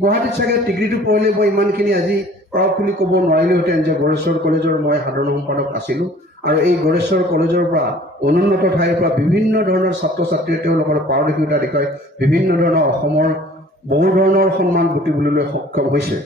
গুৱাহাটীত চাগে ডিগ্ৰীটো পঢ়িলে মই ইমানখিনি আজি প্ৰাউডফুলি ক'ব নোৱাৰিলোহেঁতেন যে গড়েশ্বৰ কলেজৰ মই সাধাৰণ সম্পাদক আছিলোঁ আৰু এই গড়েশ্বৰ কলেজৰ পৰা অনুন্নত ঠাইৰ পৰা বিভিন্ন ধৰণৰ ছাত্ৰ ছাত্ৰীয়ে তেওঁলোকৰ পাৰদৰ্শিতা দেখুৱাই বিভিন্ন ধৰণৰ অসমৰ বহু ধৰণৰ সন্মান বুটিবলৈ সক্ষম হৈছে।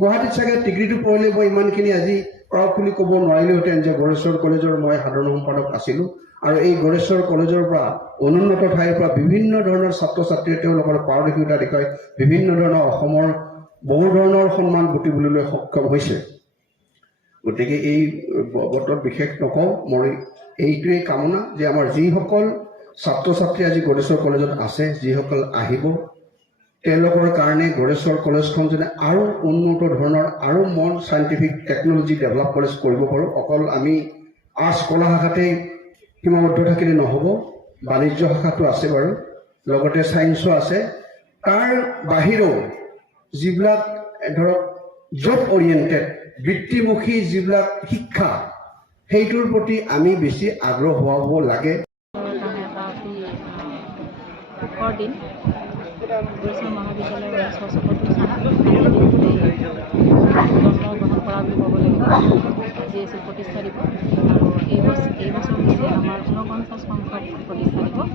গুৱাহাটীত চাগে ডিগ্ৰীটো পঢ়িলে মই ইমানখিনি আজি প্ৰাউডফুলি ক'ব নোৱাৰিলোহেঁতেন যে গড়েশ্বৰ কলেজৰ মই সাধাৰণ সম্পাদক আছিলোঁ আৰু এই গড়েশ্বৰ কলেজৰ পৰা অনুন্নত ঠাইৰ পৰা বিভিন্ন ধৰণৰ ছাত্ৰ ছাত্ৰীয়ে তেওঁলোকৰ পাৰদৰ্শিতা দেখুৱাই বিভিন্ন ধৰণৰ অসমৰ বহু ধৰণৰ সন্মান বুটিবলৈ সক্ষম হৈছে। গতিকে এই বতৰত বিশেষ নকওঁ, মই এইটোৱেই কামনা যে আমাৰ যিসকল ছাত্ৰ ছাত্ৰী আজি গড়েশ্বৰ কলেজত আছে, যিসকল আহিব, তেওঁলোকৰ কাৰণে গড়েশ্বৰ কলেজখন যেনে আৰু উন্নত ধৰণৰ আৰু চাইণ্টিফিক টেকন'লজি ডেভেলপ কৰিব পাৰোঁ। অকল আমি আৰ্টছ কলা শাখাতেই সীমাবদ্ধ থাকিলে নহ'ব, বাণিজ্য শাখাটো আছে বাৰু, লগতে ছায়েন্সো আছে। তাৰ বাহিৰেও যিবিলাক ধৰক জব অৰিয়েণ্টেড বৃত্তিমুখী যিবিলাক শিক্ষা, সেইটোৰ প্ৰতি আমি বেছি আগ্ৰহ হোৱাব লাগে। গড়েশ্বৰ মহাবিদ্যালয়ৰ ৬৭তম গ্ৰহণ কৰা বুলি ক'ব লাগিব। আজি আছিল প্ৰতিষ্ঠা দিৱস আৰু এই বছৰ হৈছে আমাৰ ৪৯ সংখ্যক প্ৰতিষ্ঠা দিৱস।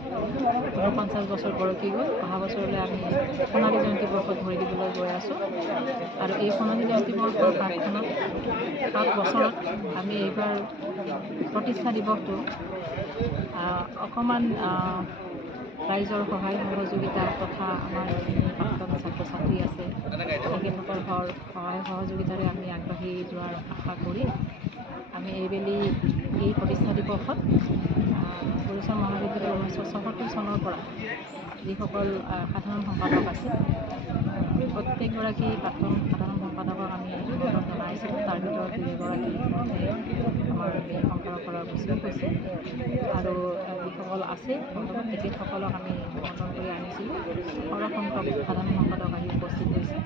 ৪৯ বছৰ গৰকি গ'ল। অহা বছৰলৈ আমি সোণালী জয়ন্তী বৰ্ষত ভৰি দিবলৈ গৈ আছোঁ আৰু এই সোণালী জয়ন্তী বৰ্ষৰ প্ৰাকখনত ৭ বছৰত আমি এইবাৰ প্ৰতিষ্ঠা দিৱসটো অকণমান ৰাইজৰ সহায় সহযোগিতা তথা আমাৰ যিখিনি প্ৰাক্তন ছাত্ৰ ছাত্ৰী আছে তেখেতসকলৰ সহায় সহযোগিতাৰে আমি আগবাঢ়ি যোৱাৰ আশা কৰি আমি এইবেলি এই প্ৰতিষ্ঠা দিৱসত গড়েশ্বৰ মহাবিদ্যালয়ৰ ১৯৭৪ চনৰ পৰা যিসকল সাধাৰণ সম্পাদক আছে প্ৰত্যেকগৰাকী প্ৰাক্তন সাধাৰণ সম্পাদকক আমি আমন্ত্ৰণ জনাইছিলোঁ। তাৰ ভিতৰত দুগৰাকী আমাৰ এই সংসাৰৰ পৰা গুচি গৈছে আৰু যিসকল আছে তেখেতসকলক আমি আমন্ত্ৰণ কৰি আনিছিলোঁ। সৰহসংখ্যক সাধাৰণ সম্পাদক আহি উপস্থিত হৈছে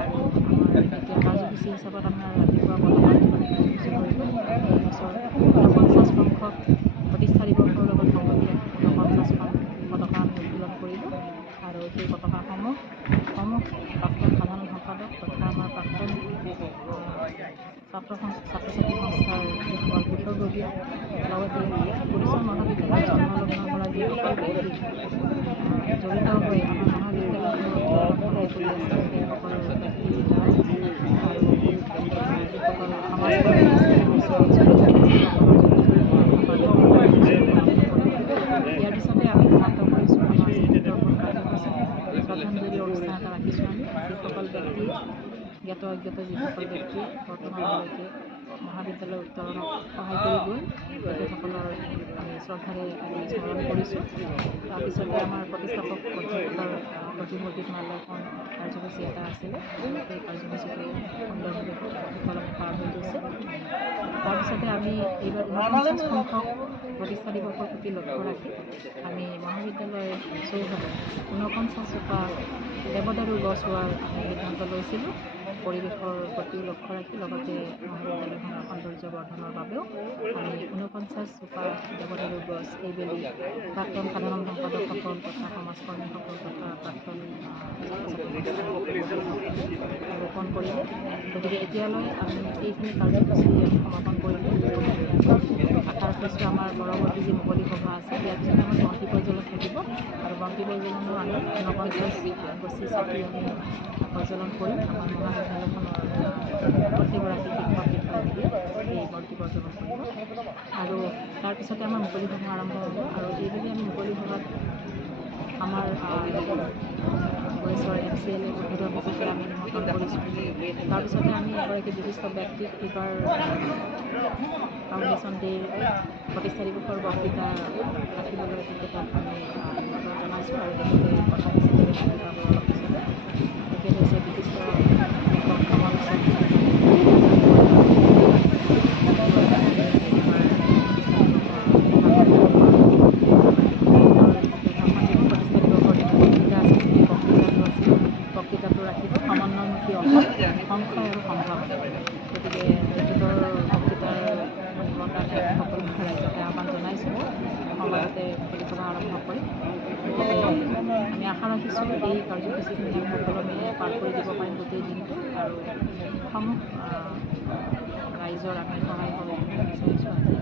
আৰু আমাৰ এতিয়া কাৰ্যসূচী হিচাপত আমাৰ ৰাতিপুৱা পতাকা উত্তোলন কাৰ্যসূচী কৰিব। এই বছৰ ৪৯ সংখ্যক প্ৰতিষ্ঠা দিৱসৰ লগত সংগতি ৪৯খন পতাকা আমি উত্তোলন কৰিলোঁ আৰু সেই পতাকাসমূহ প্ৰাক্তন সাধাৰণ সম্পাদক তথা আমাৰ প্ৰাক্তন ছাত্ৰ ছাত্ৰী সংস্থাৰ যিসকল পুত্ৰবৰ্গীয় লগতে গড়েশ্বৰ মহাবিদ্যালয়ৰ জন্মলগ্নৰ পৰা যিসকল ব্যক্তি জড়িত হৈ আমাৰ মহাবিদ্যালয়খনক সহায় কৰি আছে সেইসকলৰ ব্যক্তিৰ দ্বাৰাই আৰু যিসকল সমাজকৰ্মী আছে ইয়াৰ পিছতে আমি সমাপ্ত কৰিছোঁ আমাৰ স্মৃতি দৰ্পণ কাৰ্যসূচী। শ্ৰদ্ধাঞ্জলি অনুষ্ঠান এটা ৰাখিছোঁ আমি যিসকল ব্যক্তি জ্ঞাত অজ্ঞাত যিসকল ব্যক্তিয়ে বৰ্তমানলৈকে মহাবিদ্যালয় উত্তৰণত সহায় কৰি গ'ল তেখেতসকলৰ আমি শ্ৰদ্ধাৰে আমি স্মৰণ কৰিছোঁ। তাৰপিছতে আমাৰ প্ৰতিষ্ঠাপক অধ্যক্ষৰ প্ৰতিমূৰ্তিত মাল্যাৰ্পণ কাৰ্যসূচী এটা আছিলে। সেই কাৰ্যসূচীটো সুন্দৰভাৱে সুকলমে পাৰ হৈ গৈছে। তাৰপিছতে আমি এইবাৰ 49 সংখ্যক প্ৰতিষ্ঠা দিৱসৰ প্ৰতি লক্ষ্য ৰাখি আমি মহাবিদ্যালয়ৰ চৌহদত 49 জোপা দেৱদাৰু গছ ৰোৱাৰ আমি সিদ্ধান্ত লৈছিলোঁ। পৰিৱেশৰ প্ৰতিও লক্ষ্য ৰাখি লগতে মহাবিদ্যালয়খনৰ সৌন্দৰ্য বৰ্ধনৰ বাবেও আমি 49 জোপা দেৱদাৰু গছ এইবেলি প্ৰাক্তন সাধাৰণ সম্পাদকসকল তথা সমাজকৰ্মীসকল তথা প্ৰাক্তন ৰোপণ কৰিলোঁ। গতিকে এতিয়ালৈ আমি এইখিনি কাৰ্যসূচী আমি সমাপন কৰিলোঁ। আশা ৰাখিছোঁ আমাৰ পৰৱৰ্তী যি মুকলি সভা আছে ইয়াৰ পিছত আমাৰ বন্তি প্ৰজ্বলন থাকিব আৰু বন্তি প্ৰজ্বলনৰ আগত 49 গছি চাকি আমি প্ৰজ্বলন কৰিম। আমাৰ মহাবিদ্যালয়খনৰ প্ৰতিগৰাকী শিক্ষক শিক্ষয়িত্ৰীয়ে এই বন্তি প্ৰজ্বলন কৰিব আৰু তাৰপিছতে আমাৰ মুকলি সভা আৰম্ভ হ'ব। আৰু এইবেলি আমি মুকলি সভাত আমাৰ গড়েশ্বৰ MCLA উদ্বোধন হিচাপে আমি নিমন্ত্ৰণ কৰিছোঁ। তাৰপিছতে আমি এগৰাকী বিশিষ্ট ব্যক্তিক এইবাৰ ফাউণ্ডেশ্যন ডে'ৰ প্ৰতিষ্ঠা দিৱসৰ বক্তৃতা ৰাখিবলৈ তেখেতক আমি নিমন্ত্ৰণ জনাইছোঁ আৰু তেখেতে কথা হিচাপে আহি পাব অলপ পিছতে। তেখেত হৈছে বিশিষ্ট লেখক সমালোচক বক্তৃতাটো ৰাখিব সমন্বয়মুখী অসম সংশয় আৰু সম্ভাৱনা। গতিকে তেখেতৰ বক্তৃতাৰ বৰ্তাত সকলো ৰাইজকে আহ্বান জনাইছোঁ। সময়তে মুকলি সভা আৰম্ভ কৰিম। গতিকে আমি আশা ৰাখিছোঁ এই কাৰ্যসূচীখিনি আমি সুকলমে পাৰ কৰি দিব পাৰিম গোটেই দিনটো আৰু সমূহ ৰাইজৰ আমি সহায় সহযোগিতা বিচাৰিছোঁ। আজি